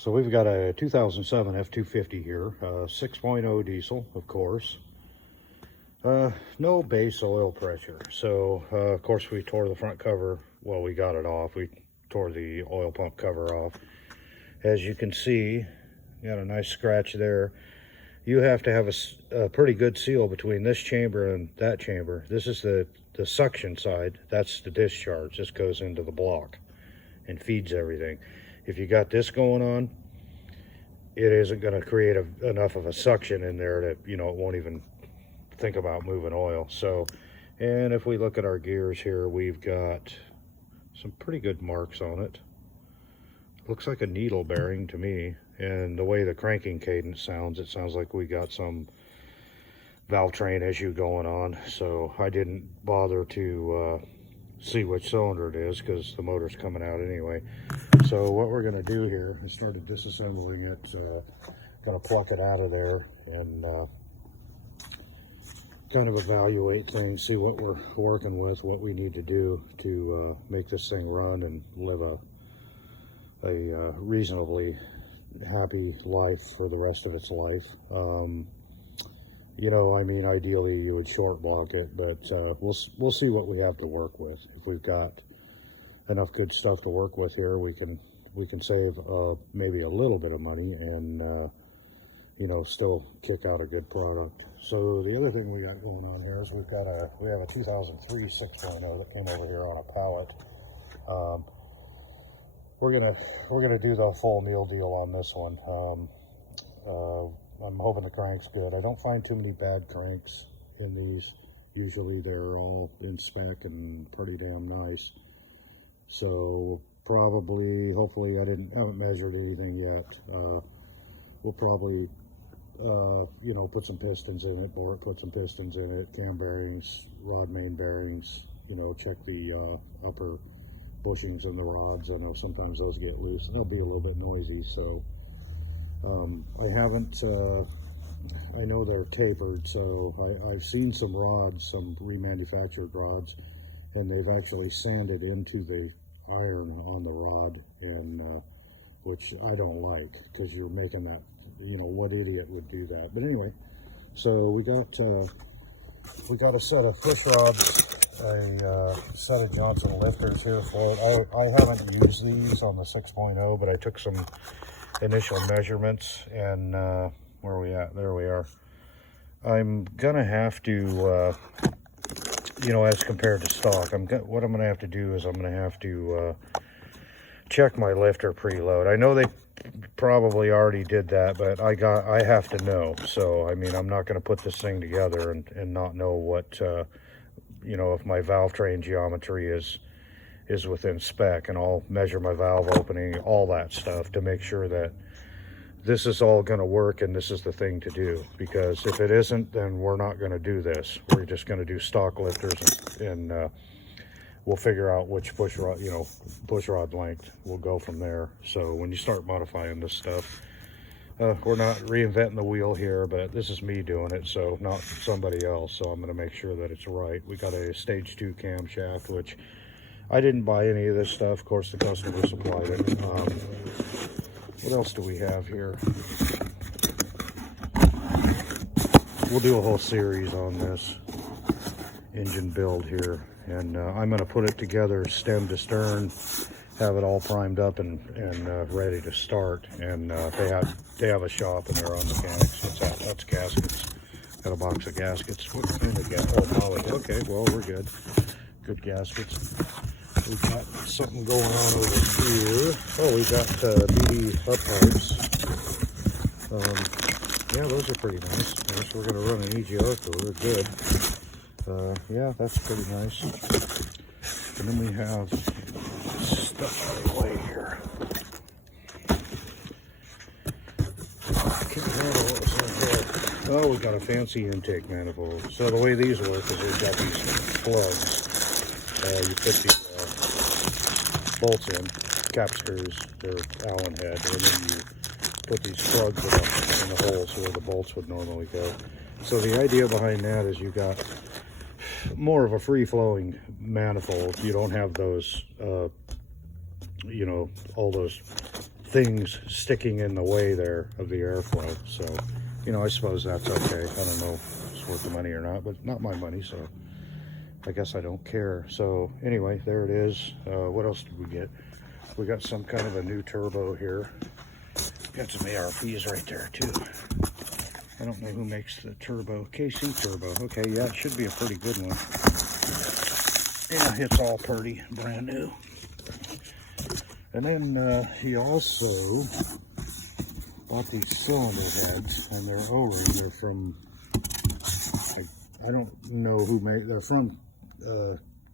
So we've got a 2007 F-250 here, 6.0 diesel, of course. No base oil pressure. So, of course, we tore the front cover. Well, we got it off. We tore the oil pump cover off. As you can see, got a nice scratch there. You have to have a pretty good seal between this chamber and that chamber. This is the suction side. That's the discharge. This goes into the block and feeds everything. If you got this going on, it isn't going to create enough of a suction in there that, you know, it won't even think about moving oil. So, and if we look at our gears here, we've got some pretty good marks on it. Looks like a needle bearing to me, and the way the cranking cadence sounds, it sounds like we got some valve train issue going on. So I didn't bother to see which cylinder it is because the motor's coming out anyway. So what we're going to do here is started disassembling it. Going to pluck it out of there and kind of evaluate things, see what we're working with, what we need to do to make this thing run and live a reasonably happy life for the rest of its life. You know, I mean, ideally you would short block it, but we'll see what we have to work with. If we've got enough good stuff to work with here, we can save maybe a little bit of money and you know, still kick out a good product. So the other thing we got going on here is we have a 2003 6.0 that came over here on a pallet. We're gonna do the full meal deal on this one. I'm hoping the crank's good. I don't find too many bad cranks in these. Usually they're all in spec and pretty damn nice. So probably, hopefully, haven't measured anything yet. We'll probably, you know, put some pistons in it, put some pistons in it, cam bearings, rod main bearings, you know, check the upper bushings in the rods. I know sometimes those get loose and they'll be a little bit noisy. So I know they're tapered, so I've seen some rods, some remanufactured rods, and they've actually sanded into the iron on the rod, and which I don't like, because you're making that, you know, what idiot would do that? But anyway, so we got a set of fish rods, a set of Johnson lifters here for it. I haven't used these on the 6.0, but I took some initial measurements, and where are we at? There we are. I'm gonna have to you know, as compared to stock, what I'm gonna have to do is I'm gonna have to check my lifter preload. I know they probably already did that, but I have to know. So I mean, I'm not gonna put this thing together and not know what you know, if my valve train geometry is within spec, and I'll measure my valve opening, all that stuff, to make sure that this is all going to work and this is the thing to do. Because if it isn't, then we're not going to do this. We're just going to do stock lifters, and we'll figure out which push rod, you know, push rod length. We'll go from there. So when you start modifying this stuff, we're not reinventing the wheel here, but this is me doing it, so not somebody else. So I'm going to make sure that it's right. We got a stage 2 camshaft, which I didn't buy any of this stuff. Of course, the customer supplied it. What else do we have here? We'll do a whole series on this engine build here, and I'm going to put it together stem to stern, have it all primed up and ready to start. And they have a shop, and they're on mechanics. What's that? That's gaskets. Got a box of gaskets. What kind of gaskets? Oh, poly. Okay, well, we're good. Good gaskets. We've got something going on over here. Oh, we've got BD hub pipes. Yeah, those are pretty nice. I guess we're going to run an EGR cooler. Good. Yeah, that's pretty nice. And then we have stuff out of the way here. I can't handle what was in here. Oh, we got a fancy intake manifold. So the way these work is we've got these plugs. You put the bolts in, cap screws, they're Allen head, and then you put these plugs in the holes where the bolts would normally go. So the idea behind that is you got more of a free-flowing manifold. You don't have those, you know, all those things sticking in the way there of the airflow. So, you know, I suppose that's okay. I don't know if it's worth the money or not, but not my money, so I guess I don't care. So anyway, there it is. What else did we get? We got some kind of a new turbo here. Got some ARPs right there too. I don't know who makes the turbo. KC Turbo. Okay, yeah, it should be a pretty good one. Yeah, it's all pretty, brand new. And then he also bought these cylinder heads, and they're O-rings. They're from, I don't know who made. They're from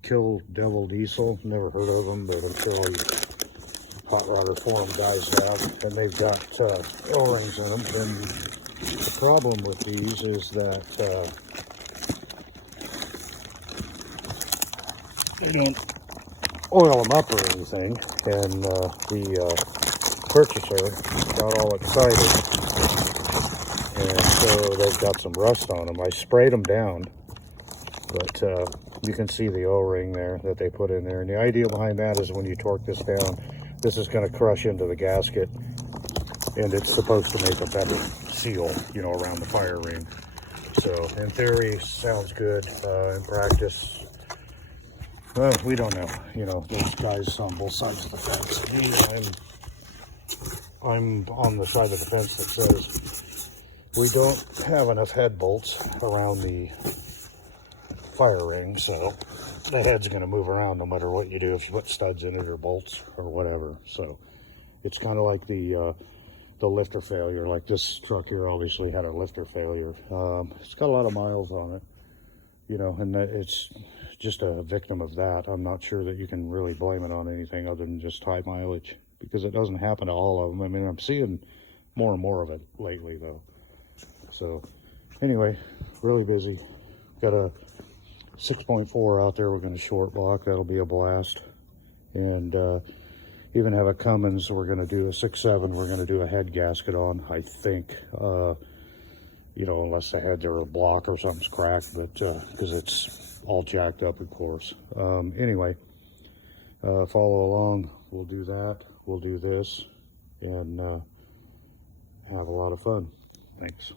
Kill Devil Diesel. Never heard of them, but I'm sure all you hot rodder forum guys have. And they've got O-rings in them. And the problem with these is that they don't oil them up or anything, and the purchaser got all excited, and so they've got some rust on them. I sprayed them down, but you can see the O-ring there that they put in there, and the idea behind that is when you torque this down, this is going to crush into the gasket, and it's supposed to make a better seal, you know, around the fire ring. So in theory, sounds good. In practice, well, we don't know. You know, there's guys on both sides of the fence. I'm on the side of the fence that says we don't have enough head bolts around the fire ring, so that head's going to move around no matter what you do, if you put studs in it or bolts or whatever. So it's kind of like the lifter failure. Like this truck here obviously had a lifter failure. It's got a lot of miles on it, you know, and it's just a victim of that. I'm not sure that you can really blame it on anything other than just high mileage, because it doesn't happen to all of them. I mean, I'm seeing more and more of it lately though. So anyway, really busy. Got a 6.4 out there we're going to short block. That'll be a blast. And even have a Cummins we're going to do a 6.7 we're going to do a head gasket on, I think. You know, unless the heads are a block or something's cracked, but because it's all jacked up, of course. Anyway, follow along. We'll do that. We'll do this and have a lot of fun. Thanks.